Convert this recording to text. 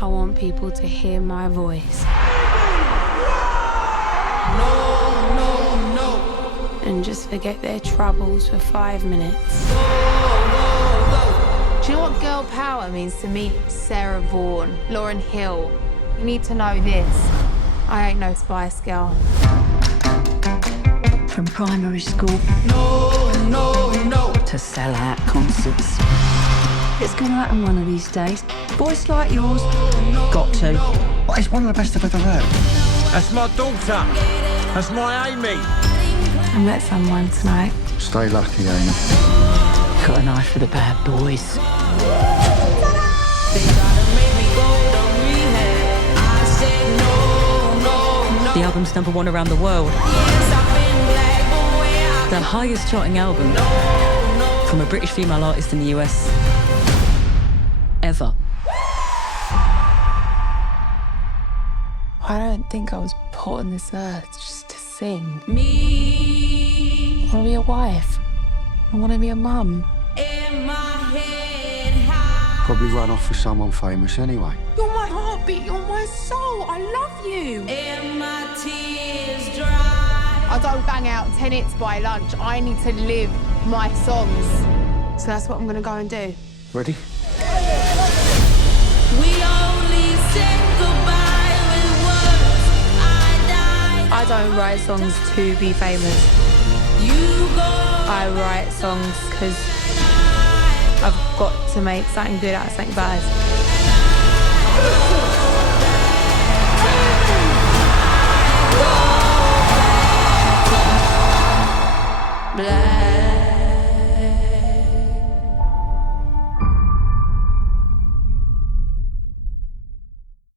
I want people to hear my voice. And just forget their troubles for 5 minutes. Do you know what girl power means to me? Sarah Vaughan, Lauryn Hill. You need to know this. I ain't no Spice Girl. From primary school to sell-out concerts. It's going to happen one of these days. Voice like yours, got to. Well, it's one of the best I've ever heard. That's my daughter. That's my Amy. I met someone tonight. Stay lucky, Amy. Got an eye for the bad boys. The album's #1 around the world. The highest charting album from a British female artist in the US ever. I don't think I was put on this earth just to sing. Me. I want to be a wife. I want to be a mum. In my head, Probably run off with someone famous anyway. You're my heartbeat. You're my soul. I love you. and my tears dry. I don't bang out 10 hits by lunch. I need to live my songs. So that's what I'm going to go and do. Ready? We only said goodbye with words. I don't write songs to be famous. You go. I write songs because I've got to make something good out of something bad. Black.